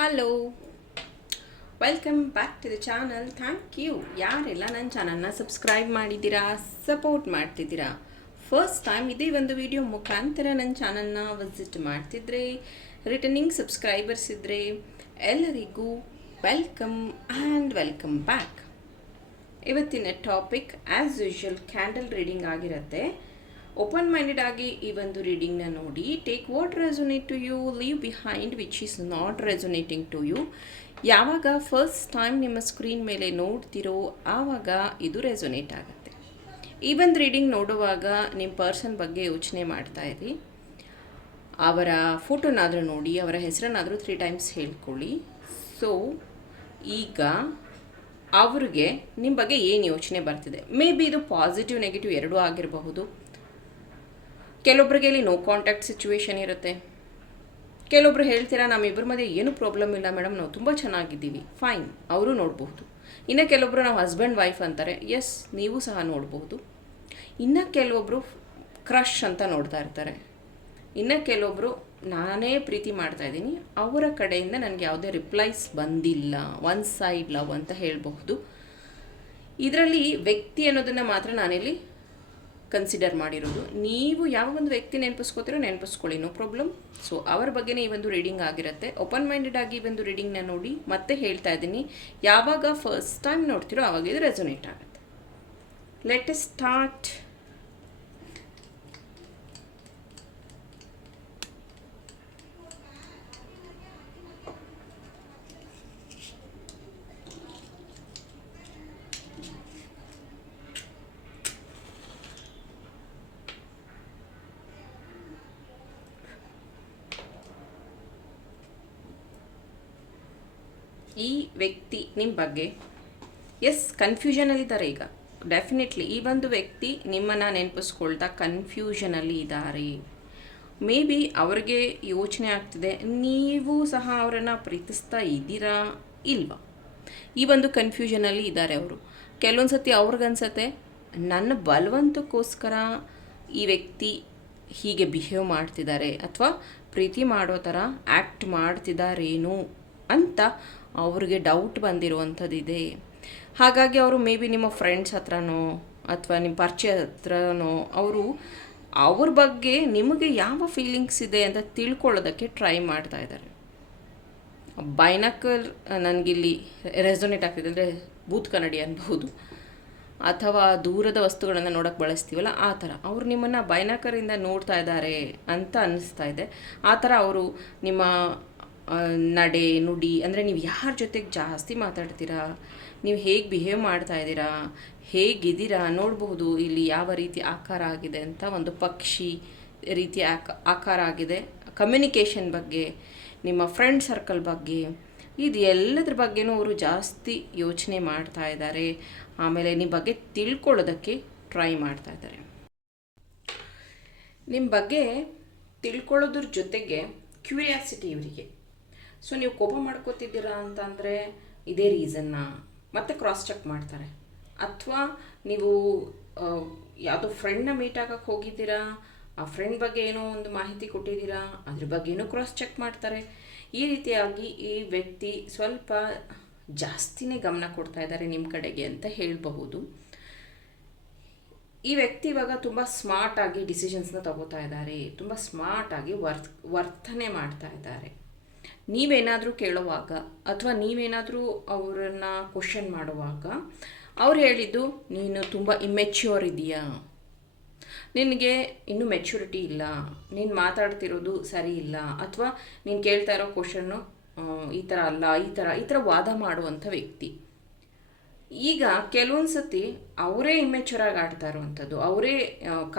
Hello, welcome back to the channel. Thank you ಯಾರೆಲ್ಲ ನನ್ನ ಚಾನಲ್ನ ಸಬ್ಸ್ಕ್ರೈಬ್ ಮಾಡಿದ್ದೀರಾ, ಸಪೋರ್ಟ್ ಮಾಡ್ತಿದ್ದೀರಾ. ಫಸ್ಟ್ ಟೈಮ್ ಇದೇ ಒಂದು ವಿಡಿಯೋ ಮುಖಾಂತರ ನನ್ನ ಚಾನಲ್ನ ವಿಸಿಟ್ ಮಾಡ್ತಿದ್ರೆ, ರಿಟರ್ನಿಂಗ್ ಸಬ್ಸ್ಕ್ರೈಬರ್ಸ್ ಇದ್ದರೆ ಎಲ್ಲರಿಗೂ ವೆಲ್ಕಮ್ ಆ್ಯಂಡ್ ವೆಲ್ಕಮ್ ಬ್ಯಾಕ್. ಇವತ್ತಿನ topic as usual candle reading ಆಗಿರುತ್ತೆ. ಓಪನ್ ಮೈಂಡೆಡ್ ಆಗಿ ಈ ಒಂದು ರೀಡಿಂಗ್ನ ನೋಡಿ. Take what resonate to you, leave behind which is not resonating to you. ಯಾವಾಗ ಫಸ್ಟ್ ಟೈಮ್ ನಿಮ್ಮ ಸ್ಕ್ರೀನ್ ಮೇಲೆ ನೋಡ್ತಿರೋ ಆವಾಗ ಇದು ರೆಸೊನೇಟ್ ಆಗುತ್ತೆ. ಈ ಒಂದು ರೀಡಿಂಗ್ ನೋಡುವಾಗ ನಿಮ್ಮ ಪರ್ಸನ್ ಬಗ್ಗೆ ಯೋಚನೆ ಮಾಡ್ತಾ ಇರಿ. ಅವರ ಫೋಟೋನಾದರೂ ನೋಡಿ, ಅವರ ಹೆಸರನ್ನಾದರೂ 3 ಟೈಮ್ಸ್ ಹೇಳ್ಕೊಳ್ಳಿ. ಸೊ ಈಗ ಅವ್ರಿಗೆ ನಿಮ್ಮ ಬಗ್ಗೆ ಏನು ಯೋಚನೆ ಬರ್ತಿದೆ, ಮೇ ಬಿ ಇದು ಪಾಸಿಟಿವ್ ನೆಗೆಟಿವ್ ಎರಡೂ ಆಗಿರಬಹುದು. ಕೆಲವೊಬ್ಬರಿಗೆ ಇಲ್ಲಿ ನೋ ಕಾಂಟ್ಯಾಕ್ಟ್ ಸಿಚುವೇಶನ್ ಇರುತ್ತೆ. ಕೆಲವೊಬ್ರು ಹೇಳ್ತೀರಾ ನಮ್ಮಿಬ್ಬರ ಮಧ್ಯೆ ಏನೂ ಪ್ರಾಬ್ಲಮ್ ಇಲ್ಲ ಮೇಡಮ್, ನಾವು ತುಂಬ ಚೆನ್ನಾಗಿದ್ದೀವಿ, ಫೈನ್, ಅವರು ನೋಡಬಹುದು. ಇನ್ನು ಕೆಲವೊಬ್ಬರು ನಾವು ಹಸ್ಬೆಂಡ್ ವೈಫ್ ಅಂತಾರೆ, ಎಸ್ ನೀವು ಸಹ ನೋಡಬಹುದು. ಇನ್ನು ಕೆಲವೊಬ್ಬರು ಕ್ರಷ್ ಅಂತ ನೋಡ್ತಾ ಇರ್ತಾರೆ. ಇನ್ನು ಕೆಲವೊಬ್ಬರು ನಾನೇ ಪ್ರೀತಿ ಮಾಡ್ತಾಯಿದ್ದೀನಿ, ಅವರ ಕಡೆಯಿಂದ ನನಗೆ ಯಾವುದೇ ರಿಪ್ಲೈಸ್ ಬಂದಿಲ್ಲ, ಒನ್ ಸೈಡ್ ಲವ್ ಅಂತ ಹೇಳಬಹುದು. ಇದರಲ್ಲಿ ವ್ಯಕ್ತಿ ಅನ್ನೋದನ್ನು ಮಾತ್ರ ನಾನಿಲ್ಲಿ ಕನ್ಸಿಡರ್ ಮಾಡಿರೋದು. ನೀವು ಯಾವ ಒಂದು ವ್ಯಕ್ತಿ ನೆನಪಿಸ್ಕೋತೀರೋ ನೆನಪಿಸ್ಕೊಳ್ಳಿ, ನೋ ಪ್ರಾಬ್ಲಮ್. ಸೊ ಅವರ ಬಗ್ಗೆನೇ ಈ ಒಂದು ರೀಡಿಂಗ್ ಆಗಿರುತ್ತೆ. ಓಪನ್ ಮೈಂಡೆಡ್ ಆಗಿ ಈ ಒಂದು ರೀಡಿಂಗ್ನ ನೋಡಿ. ಮತ್ತೆ ಹೇಳ್ತಾ ಇದ್ದೀನಿ, ಯಾವಾಗ ಫಸ್ಟ್ ಟೈಮ್ ನೋಡ್ತಿರೋ ಆವಾಗ ಇದು ರೆಸೊನೇಟ್ ಆಗುತ್ತೆ. Let us start. ಈ ವ್ಯಕ್ತಿ ನಿಮ್ಮ ಬಗ್ಗೆ ಕನ್ಫ್ಯೂಷನಲ್ಲಿದ್ದಾರೆ ಈಗ. ಡೆಫಿನೆಟ್ಲಿ ಈ ಒಂದು ವ್ಯಕ್ತಿ ನಿಮ್ಮನ್ನು ನೆನಪಿಸ್ಕೊಳ್ತಾ ಕನ್ಫ್ಯೂಷನಲ್ಲಿ ಇದ್ದಾರೆ. ಮೇ ಬಿ ಅವ್ರಿಗೆ ಯೋಚನೆ ಆಗ್ತಿದೆ, ನೀವು ಸಹ ಅವರನ್ನು ಪ್ರೀತಿಸ್ತಾ ಇದ್ದೀರಾ ಇಲ್ವಾ, ಈ ಒಂದು ಕನ್ಫ್ಯೂಷನಲ್ಲಿ ಇದ್ದಾರೆ ಅವರು. ಕೆಲವೊಂದು ಸತಿ ಅವ್ರಿಗನ್ಸತ್ತೆ, ನನ್ನ ಬಲವಂತಕ್ಕೋಸ್ಕರ ಈ ವ್ಯಕ್ತಿ ಹೀಗೆ ಬಿಹೇವ್ ಮಾಡ್ತಿದ್ದಾರೆ ಅಥವಾ ಪ್ರೀತಿ ಮಾಡೋ ಥರ ಆ್ಯಕ್ಟ್ ಮಾಡ್ತಿದ್ದಾರೇನೋ ಅಂತ ಅವ್ರಿಗೆ ಡೌಟ್ ಬಂದಿರುವಂಥದ್ದಿದೆ. ಹಾಗಾಗಿ ಅವರು ಮೇ ಬಿ ನಿಮ್ಮ ಫ್ರೆಂಡ್ಸ್ ಹತ್ರನೋ ಅಥವಾ ನಿಮ್ಮ ಪರಿಚಯ ಹತ್ರನೋ ಅವರು ಅವ್ರ ಬಗ್ಗೆ ನಿಮಗೆ ಯಾವ ಫೀಲಿಂಗ್ಸ್ ಇದೆ ಅಂತ ತಿಳ್ಕೊಳ್ಳೋದಕ್ಕೆ ಟ್ರೈ ಮಾಡ್ತಾ ಇದ್ದಾರೆ. ಬೈನಾಕಲ್ ನನಗಿಲ್ಲಿ ರೆಸೊನೇಟ್ ಆಗ್ತಿದೆ, ಅಂದರೆ ಬೂತ್ ಕನ್ನಡಿ ಅನ್ಬೋದು, ಅಥವಾ ದೂರದ ವಸ್ತುಗಳನ್ನು ನೋಡೋಕ್ಕೆ ಬಳಸ್ತೀವಲ್ಲ ಆ ಥರ. ಅವರು ನಿಮ್ಮನ್ನು ಬೈನಾಕರಿಂದ ನೋಡ್ತಾ ಇದ್ದಾರೆ ಅಂತ ಅನ್ನಿಸ್ತಾ ಇದೆ. ಆ ಥರ ಅವರು ನಿಮ್ಮ ನಡೆ ನುಡಿ, ಅಂದರೆ ನೀವು ಯಾರ ಜೊತೆಗೆ ಜಾಸ್ತಿ ಮಾತಾಡ್ತೀರಾ, ನೀವು ಹೇಗೆ ಬಿಹೇವ್ ಮಾಡ್ತಾ ಇದ್ದೀರಾ, ಹೇಗಿದ್ದೀರಾ ನೋಡಬಹುದು. ಇಲ್ಲಿ ಯಾವ ರೀತಿ ಆಕಾರ ಆಗಿದೆ ಅಂತ, ಒಂದು ಪಕ್ಷಿ ರೀತಿ ಆಕಾರ ಆಗಿದೆ. ಕಮ್ಯುನಿಕೇಷನ್ ಬಗ್ಗೆ, ನಿಮ್ಮ ಫ್ರೆಂಡ್ ಸರ್ಕಲ್ ಬಗ್ಗೆ, ಇದು ಎಲ್ಲದ್ರ ಬಗ್ಗೆನೂ ಅವರು ಜಾಸ್ತಿ ಯೋಚನೆ ಮಾಡ್ತಾ ಇದ್ದಾರೆ. ಆಮೇಲೆ ನಿಮ್ಮ ಬಗ್ಗೆ ತಿಳ್ಕೊಳ್ಳೋದಕ್ಕೆ ಟ್ರೈ ಮಾಡ್ತಾ ಇದ್ದಾರೆ. ನಿಮ್ಮ ಬಗ್ಗೆ ತಿಳ್ಕೊಳ್ಳೋದ್ರ ಜೊತೆಗೆ ಕ್ಯೂರಿಯಾಸಿಟಿ ಇವರಿಗೆ. ಸೊ ನೀವು ಕೋಪ ಮಾಡ್ಕೋತಿದ್ದೀರಾ ಅಂತಂದರೆ ಇದೇ ರೀಸನ್ನ ಮತ್ತೆ ಕ್ರಾಸ್ ಚೆಕ್ ಮಾಡ್ತಾರೆ. ಅಥವಾ ನೀವು ಯಾವುದೋ ಫ್ರೆಂಡ್ನ ಮೀಟ್ ಆಗೋಕ್ಕೆ ಹೋಗಿದ್ದೀರಾ, ಆ ಫ್ರೆಂಡ್ ಬಗ್ಗೆ ಏನೋ ಒಂದು ಮಾಹಿತಿ ಕೊಟ್ಟಿದ್ದೀರಾ, ಅದ್ರ ಬಗ್ಗೆನೂ ಕ್ರಾಸ್ ಚೆಕ್ ಮಾಡ್ತಾರೆ. ಈ ರೀತಿಯಾಗಿ ಈ ವ್ಯಕ್ತಿ ಸ್ವಲ್ಪ ಜಾಸ್ತಿನೇ ಗಮನ ಕೊಡ್ತಾ ಇದ್ದಾರೆ ನಿಮ್ಮ ಕಡೆಗೆ ಅಂತ ಹೇಳಬಹುದು. ಈ ವ್ಯಕ್ತಿ ಇವಾಗ ತುಂಬ ಸ್ಮಾರ್ಟಾಗಿ ಡಿಸಿಷನ್ಸ್ನ ತಗೋತಾ ಇದ್ದಾರೆ, ತುಂಬ ಸ್ಮಾರ್ಟಾಗಿ ವರ್ತನೆ ಮಾಡ್ತಾ ಇದ್ದಾರೆ. ನೀವೇನಾದರೂ ಕೇಳುವಾಗ ಅಥವಾ ನೀವೇನಾದರೂ ಅವರನ್ನು ಕ್ವಶನ್ ಮಾಡುವಾಗ ಅವ್ರು ಹೇಳಿದ್ದು, ನೀನು ತುಂಬ ಇಮ್ಮೆಚ್ಯೂರ್ ಇದೆಯಾ, ನಿನಗೆ ಇನ್ನೂ ಮೆಚ್ಯೂರಿಟಿ ಇಲ್ಲ, ನೀನು ಮಾತಾಡ್ತಿರೋದು ಸರಿ ಇಲ್ಲ, ಅಥವಾ ನೀನು ಕೇಳ್ತಾ ಇರೋ ಕ್ವಶನ್ನು ಈ ಥರ ಅಲ್ಲ, ಈ ಥರ ವಾದ ಮಾಡುವಂಥ ವ್ಯಕ್ತಿ. ಈಗ ಕೆಲವೊಂದು ಸತಿ ಅವರೇ ಇಮ್ಮೆಚ್ಯೂರಾಗಿ ಆಡ್ತಾ ಇರುವಂಥದ್ದು, ಅವರೇ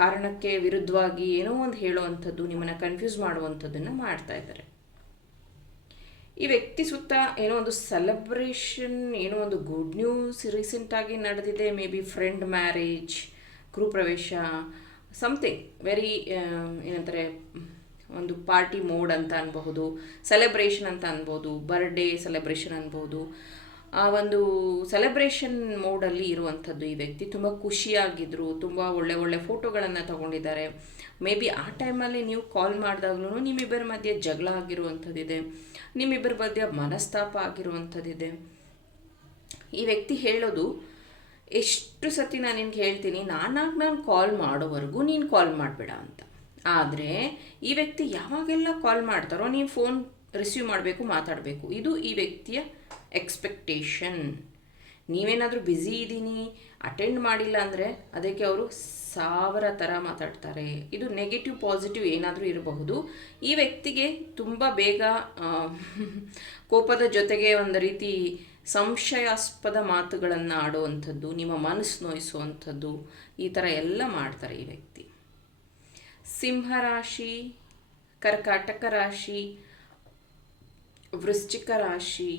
ಕಾರಣಕ್ಕೆ ವಿರುದ್ಧವಾಗಿ ಏನೋ ಒಂದು ಹೇಳುವಂಥದ್ದು, ನಿಮ್ಮನ್ನು ಕನ್ಫ್ಯೂಸ್ ಮಾಡುವಂಥದ್ದನ್ನು ಮಾಡ್ತಾ ಇದ್ದಾರೆ. ಈ ವ್ಯಕ್ತಿ ಸುತ್ತ ಏನೋ ಒಂದು ಸೆಲೆಬ್ರೇಷನ್, ಏನೋ ಒಂದು ಗುಡ್ ನ್ಯೂಸ್ ರೀಸೆಂಟಾಗಿ ನಡೆದಿದೆ. ಮೇ ಬಿ ಫ್ರೆಂಡ್ ಮ್ಯಾರೇಜ್, ಗೃಹಪ್ರವೇಶ, ಸಮಥಿಂಗ್ ವೆರಿ ಏನಂತಾರೆ, ಒಂದು ಪಾರ್ಟಿ ಮೋಡ್ ಅಂತ ಅನ್ಬಹುದು, ಸೆಲೆಬ್ರೇಷನ್ ಅಂತ ಅನ್ಬೋದು, ಬರ್ಡೇ ಸೆಲೆಬ್ರೇಷನ್ ಅನ್ಬೋದು. ಆ ಒಂದು ಸೆಲೆಬ್ರೇಷನ್ ಮೋಡಲ್ಲಿ ಇರುವಂಥದ್ದು ಈ ವ್ಯಕ್ತಿ. ತುಂಬ ಖುಷಿಯಾಗಿದ್ದರು, ತುಂಬ ಒಳ್ಳೆ ಒಳ್ಳೆ ಫೋಟೋಗಳನ್ನು ತಗೊಂಡಿದ್ದಾರೆ. ಮೇ ಬಿ ಆ ಟೈಮಲ್ಲಿ ನೀವು ಕಾಲ್ ಮಾಡಿದಾಗ್ಲೂ ನಿಮ್ಮಿಬ್ಬರ ಮಧ್ಯೆ ಜಗಳ ಆಗಿರುವಂಥದ್ದಿದೆ, ನಿಮ್ಮಿಬ್ಬರ ಮಧ್ಯೆ ಮನಸ್ತಾಪ ಆಗಿರುವಂಥದ್ದಿದೆ. ಈ ವ್ಯಕ್ತಿ ಹೇಳೋದು, ಎಷ್ಟು ಸತಿ ನಾನು ನಿನ್ಗೆ ಹೇಳ್ತೀನಿ, ನಾನು ಕಾಲ್ ಮಾಡೋವರೆಗೂ ನೀನು ಕಾಲ್ ಮಾಡಬೇಡ ಅಂತ. ಆದರೆ ಈ ವ್ಯಕ್ತಿ ಯಾವಾಗೆಲ್ಲ ಕಾಲ್ ಮಾಡ್ತಾರೋ ನೀವು ಫೋನ್ ರಿಸೀವ್ ಮಾಡಬೇಕು, ಮಾತಾಡಬೇಕು. ಇದು ಈ ವ್ಯಕ್ತಿಯ ಎಕ್ಸ್ಪೆಕ್ಟೇಷನ್. ನೀವೇನಾದರೂ ಬ್ಯುಸಿ ಇದ್ದೀನಿ, ಅಟೆಂಡ್ ಮಾಡಿಲ್ಲ ಅಂದರೆ ಅದಕ್ಕೆ ಅವರು 1000 ಥರ ಮಾತಾಡ್ತಾರೆ. ಇದು ನೆಗೆಟಿವ್ ಪಾಸಿಟಿವ್ ಏನಾದರೂ ಇರಬಹುದು. ಈ ವ್ಯಕ್ತಿಗೆ ತುಂಬ ಬೇಗ ಕೋಪದ ಜೊತೆಗೆ ಒಂದು ರೀತಿ ಸಂಶಯಾಸ್ಪದ ಮಾತುಗಳನ್ನು ಆಡುವಂಥದ್ದು, ನಿಮ್ಮ ಮನಸ್ಸು ನೋಯಿಸುವಂಥದ್ದು, ಈ ಥರ ಎಲ್ಲ ಮಾಡ್ತಾರೆ ಈ ವ್ಯಕ್ತಿ. ಸಿಂಹರಾಶಿ, ಕರ್ಕಾಟಕ ರಾಶಿ, ವೃಶ್ಚಿಕ ರಾಶಿ,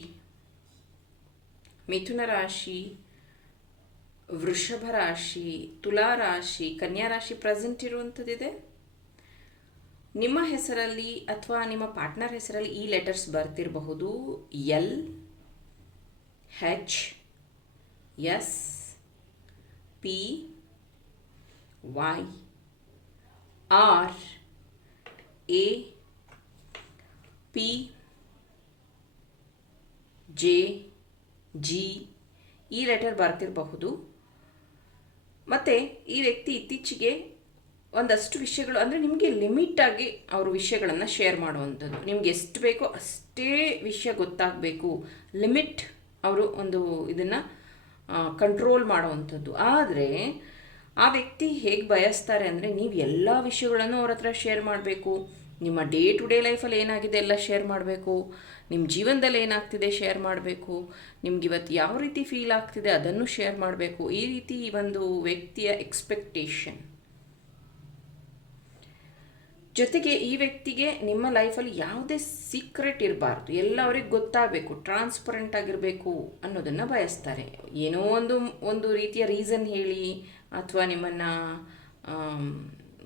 ಮಿಥುನ ರಾಶಿ, ವೃಷಭ ರಾಶಿ, ತುಲಾ ರಾಶಿ, ಕನ್ಯಾ ರಾಶಿ ಪ್ರೆಸೆಂಟ್ ಇರುವಂಥದ್ದಿದೆ. ನಿಮ್ಮ ಹೆಸರಲ್ಲಿ ಅಥವಾ ನಿಮ್ಮ ಪಾರ್ಟ್ನರ್ ಹೆಸರಲ್ಲಿ ಈ ಲೆಟರ್ಸ್ ಬರ್ತಿರಬಹುದು. L, H, S, P, Y, R, A, P, J, G ಈ ಲೆಟರ್ ಬರ್ತಿರಬಹುದು. ಮತ್ತು ಈ ವ್ಯಕ್ತಿ ಇತ್ತೀಚೆಗೆ ಒಂದಷ್ಟು ವಿಷಯಗಳು, ಅಂದರೆ ನಿಮಗೆ ಲಿಮಿಟಾಗಿ ಅವ್ರ ವಿಷಯಗಳನ್ನು ಶೇರ್ ಮಾಡುವಂಥದ್ದು. ನಿಮ್ಗೆ ಎಷ್ಟು ಬೇಕೋ ಅಷ್ಟೇ ವಿಷಯ ಗೊತ್ತಾಗಬೇಕು, ಲಿಮಿಟ್ ಅವರು ಒಂದು ಇದನ್ನು ಕಂಟ್ರೋಲ್ ಮಾಡುವಂಥದ್ದು. ಆದರೆ ಆ ವ್ಯಕ್ತಿ ಹೇಗೆ ಬಯಸ್ತಾರೆ ಅಂದರೆ, ನೀವು ಎಲ್ಲ ವಿಷಯಗಳನ್ನು ಅವ್ರ ಹತ್ರ ಶೇರ್ ಮಾಡಬೇಕು. ನಿಮ್ಮ ಡೇ ಟು ಡೇ ಲೈಫಲ್ಲಿ ಏನಾಗಿದೆ ಎಲ್ಲ ಶೇರ್ ಮಾಡಬೇಕು. ನಿಮ್ಮ ಜೀವನದಲ್ಲಿ ಏನಾಗ್ತಿದೆ ಶೇರ್ ಮಾಡಬೇಕು. ನಿಮ್ಗೆ ಇವತ್ತು ಯಾವ ರೀತಿ ಫೀಲ್ ಆಗ್ತಿದೆ ಅದನ್ನು ಶೇರ್ ಮಾಡಬೇಕು. ಈ ರೀತಿ ಒಂದು ವ್ಯಕ್ತಿಯ ಎಕ್ಸ್ಪೆಕ್ಟೇಷನ್. ಜೊತೆಗೆ ಈ ವ್ಯಕ್ತಿಗೆ ನಿಮ್ಮ ಲೈಫಲ್ಲಿ ಯಾವುದೇ ಸೀಕ್ರೆಟ್ ಇರಬಾರ್ದು, ಎಲ್ಲ ಅವ್ರಿಗೆ ಗೊತ್ತಾಗಬೇಕು, ಟ್ರಾನ್ಸ್ಪರೆಂಟ್ ಆಗಿರಬೇಕು ಅನ್ನೋದನ್ನು ಬಯಸ್ತಾರೆ. ಏನೋ ಒಂದು ರೀತಿಯ ರೀಸನ್ ಹೇಳಿ ಅಥವಾ ನಿಮ್ಮನ್ನು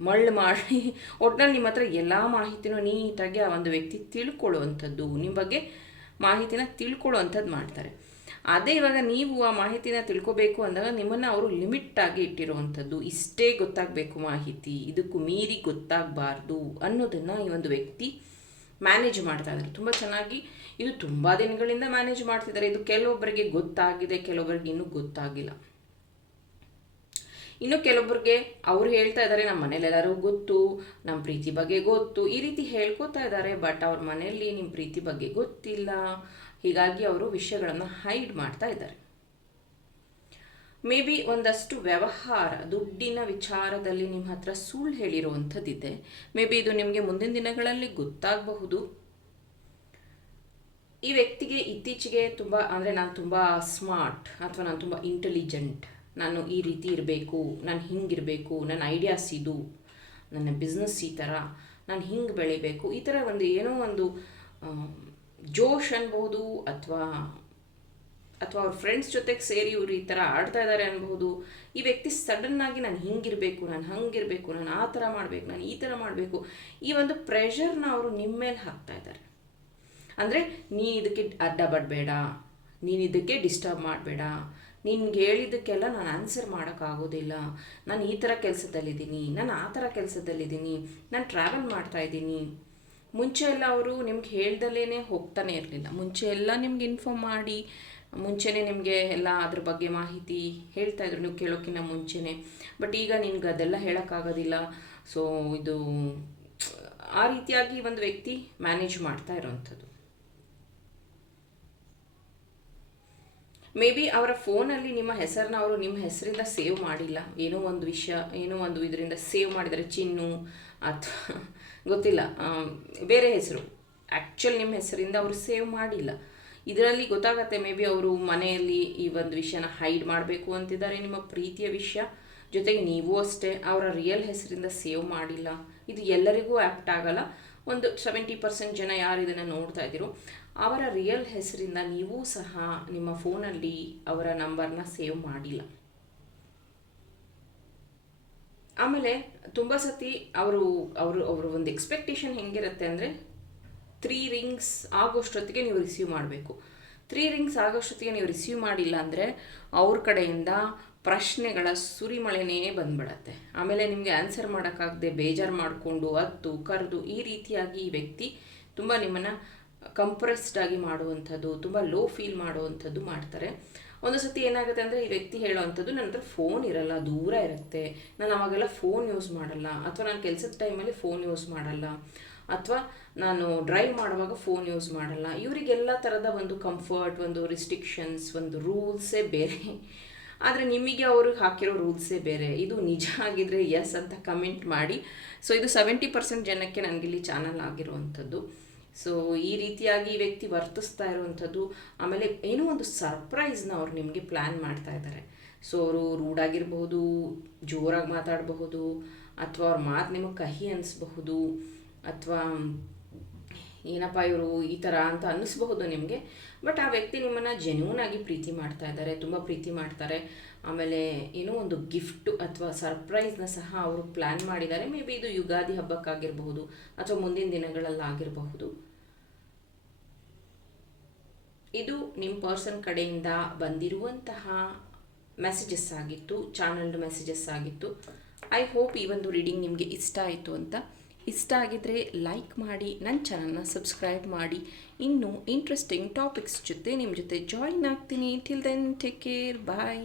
ಮಳ್ಳು ಮಾಡಿ ಒಟ್ಟಿನಲ್ಲಿ ನಿಮ್ಮ ಹತ್ರ ಎಲ್ಲ ಮಾಹಿತಿನೂ ನೀಟಾಗಿ ಆ ಒಂದು ವ್ಯಕ್ತಿ ತಿಳ್ಕೊಳ್ಳುವಂಥದ್ದು, ನಿಮ್ಮ ಬಗ್ಗೆ ಮಾಹಿತಿನ ತಿಳ್ಕೊಳ್ಳುವಂಥದ್ದು ಮಾಡ್ತಾರೆ. ಅದೇ ಇವಾಗ ನೀವು ಆ ಮಾಹಿತಿನ ತಿಳ್ಕೊಬೇಕು ಅಂದಾಗ ನಿಮ್ಮನ್ನು ಅವರು ಲಿಮಿಟ್ಟಾಗಿ ಇಟ್ಟಿರುವಂಥದ್ದು, ಇಷ್ಟೇ ಗೊತ್ತಾಗಬೇಕು ಮಾಹಿತಿ, ಇದಕ್ಕೂ ಮೀರಿ ಗೊತ್ತಾಗಬಾರ್ದು ಅನ್ನೋದನ್ನು ಈ ಒಂದು ವ್ಯಕ್ತಿ ಮ್ಯಾನೇಜ್ ಮಾಡ್ತಾ ಇದ್ದಾರೆ ತುಂಬ ಚೆನ್ನಾಗಿ. ಇದು ತುಂಬ ದಿನಗಳಿಂದ ಮ್ಯಾನೇಜ್ ಮಾಡ್ತಿದ್ದಾರೆ. ಇದು ಕೆಲವೊಬ್ಬರಿಗೆ ಗೊತ್ತಾಗಿದೆ, ಕೆಲವೊಬ್ಬರಿಗೆ ಇನ್ನೂ ಗೊತ್ತಾಗಿಲ್ಲ. ಇನ್ನು ಕೆಲವೊಬ್ಬರಿಗೆ ಅವ್ರು ಹೇಳ್ತಾ ಇದ್ದಾರೆ, ನಮ್ಮ ಮನೇಲೆಲ್ಲರೂ ಗೊತ್ತು, ನಮ್ಮ ಪ್ರೀತಿ ಬಗ್ಗೆ ಗೊತ್ತು, ಈ ರೀತಿ ಹೇಳ್ಕೊತಾ ಇದ್ದಾರೆ. ಬಟ್ ಅವ್ರ ಮನೆಯಲ್ಲಿ ನಿಮ್ಮ ಪ್ರೀತಿ ಬಗ್ಗೆ ಗೊತ್ತಿಲ್ಲ. ಹೀಗಾಗಿ ಅವರು ವಿಷಯಗಳನ್ನು ಹೈಡ್ ಮಾಡ್ತಾ ಇದ್ದಾರೆ. ಮೇ ಬಿ ಒಂದಷ್ಟು ವ್ಯವಹಾರ, ದುಡ್ಡಿನ ವಿಚಾರದಲ್ಲಿ ನಿಮ್ಮ ಹತ್ರ ಸುಳ್ಳು ಹೇಳಿರುವಂಥದ್ದಿದೆ. ಮೇ ಬಿ ಇದು ನಿಮಗೆ ಮುಂದಿನ ದಿನಗಳಲ್ಲಿ ಗೊತ್ತಾಗಬಹುದು. ಈ ವ್ಯಕ್ತಿಗೆ ಇತ್ತೀಚೆಗೆ ತುಂಬ ಅಂದರೆ ನಾನು ತುಂಬ ಸ್ಮಾರ್ಟ್ ಅಥವಾ ನಾನು ತುಂಬ ಇಂಟೆಲಿಜೆಂಟ್, ನಾನು ಈ ರೀತಿ ಇರಬೇಕು, ನಾನು ಹಿಂಗಿರಬೇಕು, ನನ್ನ ಐಡಿಯಾಸ್ ಇದು, ನನ್ನ ಬಿಸ್ನೆಸ್ ಈ ಥರ, ನಾನು ಹಿಂಗೆ ಬೆಳಿಬೇಕು, ಈ ಥರ ಒಂದು ಏನೋ ಒಂದು ಜೋಶ್ ಅನ್ಬಹುದು. ಅಥವಾ ಅವ್ರ ಫ್ರೆಂಡ್ಸ್ ಜೊತೆಗೆ ಸೇರಿ ಇವರು ಈ ಥರ ಆಡ್ತಾ ಇದ್ದಾರೆ ಅನ್ಬಹುದು. ಈ ವ್ಯಕ್ತಿ ಸಡನ್ನಾಗಿ ನಾನು ಹಿಂಗಿರಬೇಕು, ನಾನು ಹಂಗಿರಬೇಕು, ನಾನು ಆ ಥರ ಮಾಡಬೇಕು, ನಾನು ಈ ಥರ ಮಾಡಬೇಕು, ಈ ಒಂದು ಪ್ರೆಷರ್ನ ಅವರು ನಿಮ್ಮ ಮೇಲೆ ಹಾಕ್ತಾ ಇದ್ದಾರೆ. ಅಂದರೆ ನೀನು ಇದಕ್ಕೆ ಅಡ್ಡ ಬಡಬೇಡ, ನೀನು ಇದಕ್ಕೆ ಡಿಸ್ಟರ್ಬ್ ಮಾಡಬೇಡ, ನಿನ್ಗೆ ಹೇಳಿದ್ದಕ್ಕೆಲ್ಲ ನಾನು ಆನ್ಸರ್ ಮಾಡೋಕ್ಕಾಗೋದಿಲ್ಲ, ನಾನು ಈ ಥರ ಕೆಲಸದಲ್ಲಿದ್ದೀನಿ, ನಾನು ಆ ಥರ ಕೆಲಸದಲ್ಲಿದ್ದೀನಿ, ನಾನು ಟ್ರಾವೆಲ್ ಮಾಡ್ತಾಯಿದ್ದೀನಿ. ಮುಂಚೆ ಎಲ್ಲ ಅವರು ನಿಮ್ಗೆ ಹೇಳ್ದಲ್ಲೇ ಹೋಗ್ತಾನೆ ಇರಲಿಲ್ಲ. ಮುಂಚೆ ಎಲ್ಲ ನಿಮ್ಗೆ ಇನ್ಫಾರ್ಮ್ ಮಾಡಿ ಮುಂಚೆನೇ ನಿಮಗೆ ಎಲ್ಲ ಅದ್ರ ಬಗ್ಗೆ ಮಾಹಿತಿ ಹೇಳ್ತಾಯಿದ್ರು ನೀವು ಕೇಳೋಕ್ಕಿಂತ ಮುಂಚೆನೇ. ಬಟ್ ಈಗ ನಿನ್ಗೆ ಅದೆಲ್ಲ ಹೇಳೋಕ್ಕಾಗೋದಿಲ್ಲ. ಸೊ ಇದು ಆ ರೀತಿಯಾಗಿ ಒಂದು ವ್ಯಕ್ತಿ ಮ್ಯಾನೇಜ್ ಮಾಡ್ತಾ ಇರೋವಂಥದ್ದು. ಮೇ ಬಿ ಅವರ ಫೋನಲ್ಲಿ ನಿಮ್ಮ ಹೆಸರನ್ನ ಅವರು ನಿಮ್ಮ ಹೆಸರಿಂದ ಸೇವ್ ಮಾಡಿಲ್ಲ. ಏನೋ ಒಂದು ವಿಷಯ, ಏನೋ ಒಂದು ಇದರಿಂದ ಸೇವ್ ಮಾಡಿದರೆ, ಚಿನ್ನು ಅಥವಾ ಗೊತ್ತಿಲ್ಲ ಬೇರೆ ಹೆಸರು, ಆ್ಯಕ್ಚುಲ್ ನಿಮ್ಮ ಹೆಸರಿಂದ ಅವರು ಸೇವ್ ಮಾಡಿಲ್ಲ. ಇದರಲ್ಲಿ ಗೊತ್ತಾಗತ್ತೆ ಮೇ ಬಿ ಅವರು ಮನೆಯಲ್ಲಿ ಈ ಒಂದು ವಿಷಯನ ಹೈಡ್ ಮಾಡಬೇಕು ಅಂತಿದ್ದಾರೆ, ನಿಮ್ಮ ಪ್ರೀತಿಯ ವಿಷಯ. ಜೊತೆಗೆ ನೀವು ಅಷ್ಟೇ ಅವರ ರಿಯಲ್ ಹೆಸರಿಂದ ಸೇವ್ ಮಾಡಿಲ್ಲ. ಇದು ಎಲ್ಲರಿಗೂ ಆ್ಯಕ್ಟ್ ಆಗಲ್ಲ. ಒಂದು 70% ಜನ ಯಾರು ಇದನ್ನು ನೋಡ್ತಾ ಇದ್ದೀರೋ ಅವರ ರಿಯಲ್ ಹೆಸರಿಂದ ನೀವು ಸಹ ನಿಮ್ಮ ಫೋನಲ್ಲಿ ಅವರ ನಂಬರ್ನ ಸೇವ್ ಮಾಡಿಲ್ಲ. ಆಮೇಲೆ ತುಂಬ ಸತಿ ಅವರು ಒಂದು ಎಕ್ಸ್ಪೆಕ್ಟೇಷನ್ ಹೆಂಗಿರುತ್ತೆ ಅಂದರೆ 3 ರಿಂಗ್ಸ್ ಆಗೋಷ್ಟೊತ್ತಿಗೆ ನೀವು ರಿಸೀವ್ ಮಾಡಬೇಕು. 3 ರಿಂಗ್ಸ್ ಆಗೋಷ್ಟೊತ್ತಿಗೆ ನೀವು ರಿಸೀವ್ ಮಾಡಿಲ್ಲ ಅಂದರೆ ಅವ್ರ ಕಡೆಯಿಂದ ಪ್ರಶ್ನೆಗಳ ಸುರಿಮಳೆನೇ ಬಂದ್ಬಿಡತ್ತೆ. ಆಮೇಲೆ ನಿಮಗೆ ಆನ್ಸರ್ ಮಾಡೋಕ್ಕಾಗದೆ ಬೇಜಾರು ಮಾಡಿಕೊಂಡು ಹತ್ತು ಕರೆದು ಈ ರೀತಿಯಾಗಿ ಈ ವ್ಯಕ್ತಿ ತುಂಬ ನಿಮ್ಮನ್ನು ಕಂಪ್ರೆಸ್ಡ್ ಆಗಿ ಮಾಡುವಂಥದ್ದು, ತುಂಬ ಲೋ ಫೀಲ್ ಮಾಡುವಂಥದ್ದು ಮಾಡ್ತಾರೆ. ಒಂದು ಸತಿ ಏನಾಗುತ್ತೆ ಅಂದರೆ ಈ ವ್ಯಕ್ತಿ ಹೇಳೋವಂಥದ್ದು, ನನ್ನ ಹತ್ರ ಫೋನ್ ಇರಲ್ಲ, ದೂರ ಇರುತ್ತೆ, ನಾನು ಅವಾಗೆಲ್ಲ ಫೋನ್ ಯೂಸ್ ಮಾಡಲ್ಲ, ಅಥವಾ ನಾನು ಕೆಲಸದ ಟೈಮಲ್ಲಿ ಫೋನ್ ಯೂಸ್ ಮಾಡಲ್ಲ, ಅಥವಾ ನಾನು ಡ್ರೈವ್ ಮಾಡುವಾಗ ಫೋನ್ ಯೂಸ್ ಮಾಡಲ್ಲ. ಇವರಿಗೆಲ್ಲ ಥರದ ಒಂದು ಕಂಫರ್ಟ್, ಒಂದು ರಿಸ್ಟ್ರಿಕ್ಷನ್ಸ್, ಒಂದು ರೂಲ್ಸೇ ಬೇರೆ. ಆದರೆ ನಿಮಗೆ ಅವ್ರಿಗೆ ಹಾಕಿರೋ ರೂಲ್ಸೇ ಬೇರೆ. ಇದು ನಿಜ ಆಗಿದ್ರೆ ಎಸ್ ಅಂತ ಕಮೆಂಟ್ ಮಾಡಿ. ಸೊ ಇದು 70% ಜನಕ್ಕೆ ನನಗಿಲ್ಲಿ ಚಾನಲ್ ಆಗಿರುವಂಥದ್ದು. ಸೊ ಈ ರೀತಿಯಾಗಿ ಈ ವ್ಯಕ್ತಿ ವರ್ತಿಸ್ತಾ ಇರುವಂಥದ್ದು. ಆಮೇಲೆ ಏನೋ ಒಂದು ಸರ್ಪ್ರೈಸ್ನ ಅವ್ರು ನಿಮಗೆ ಪ್ಲ್ಯಾನ್ ಮಾಡ್ತಾ ಇದ್ದಾರೆ. ಸೊ ಅವರು ರೂಢಾಗಿರಬಹುದು, ಜೋರಾಗಿ ಮಾತಾಡಬಹುದು, ಅಥವಾ ಅವ್ರ ಮಾತು ನಿಮಗೆ ಕಹಿ ಅನ್ನಿಸ್ಬಹುದು, ಅಥವಾ ಏನಪ್ಪ ಇವರು ಈ ಥರ ಅಂತ ಅನ್ನಿಸ್ಬಹುದು ನಿಮಗೆ. ಬಟ್ ಆ ವ್ಯಕ್ತಿ ನಿಮ್ಮನ್ನು ಜೆನ್ಯೂನಾಗಿ ಪ್ರೀತಿ ಮಾಡ್ತಾ ಇದ್ದಾರೆ, ತುಂಬ ಪ್ರೀತಿ ಮಾಡ್ತಾರೆ. ಆಮೇಲೆ ಏನೋ ಒಂದು ಗಿಫ್ಟು ಅಥವಾ ಸರ್ಪ್ರೈಸ್ನ ಸಹ ಅವರು ಪ್ಲ್ಯಾನ್ ಮಾಡಿದ್ದಾರೆ. ಮೇ ಬಿ ಇದು ಯುಗಾದಿ ಹಬ್ಬಕ್ಕಾಗಿರಬಹುದು, ಅಥವಾ ಮುಂದಿನ ದಿನಗಳಲ್ಲಾಗಿರಬಹುದು. ಇದು ನಿಮ್ಮ ಪರ್ಸನ್ ಕಡೆಯಿಂದ ಬಂದಿರುವಂತಹ ಮೆಸೇಜಸ್ ಆಗಿತ್ತು, ಚಾನಲ್ಡ್ ಮೆಸೇಜಸ್ ಆಗಿತ್ತು. ಐ ಹೋಪ್ ಈ ಒಂದು ರೀಡಿಂಗ್ ನಿಮಗೆ ಇಷ್ಟ ಆಯಿತು ಅಂತ. ಇಷ್ಟ ಆಗಿದ್ದರೆ ಲೈಕ್ ಮಾಡಿ, ನನ್ನ ಚಾನಲ್ನ ಸಬ್ಸ್ಕ್ರೈಬ್ ಮಾಡಿ. ಇನ್ನೂ ಇಂಟ್ರೆಸ್ಟಿಂಗ್ ಟಾಪಿಕ್ಸ್ ಜೊತೆ ನಿಮ್ಮ ಜೊತೆ ಜಾಯಿನ್ ಆಗ್ತೀನಿ. ಟಿಲ್ ದೆನ್ ಟೇಕ್ ಕೇರ್, ಬಾಯ್.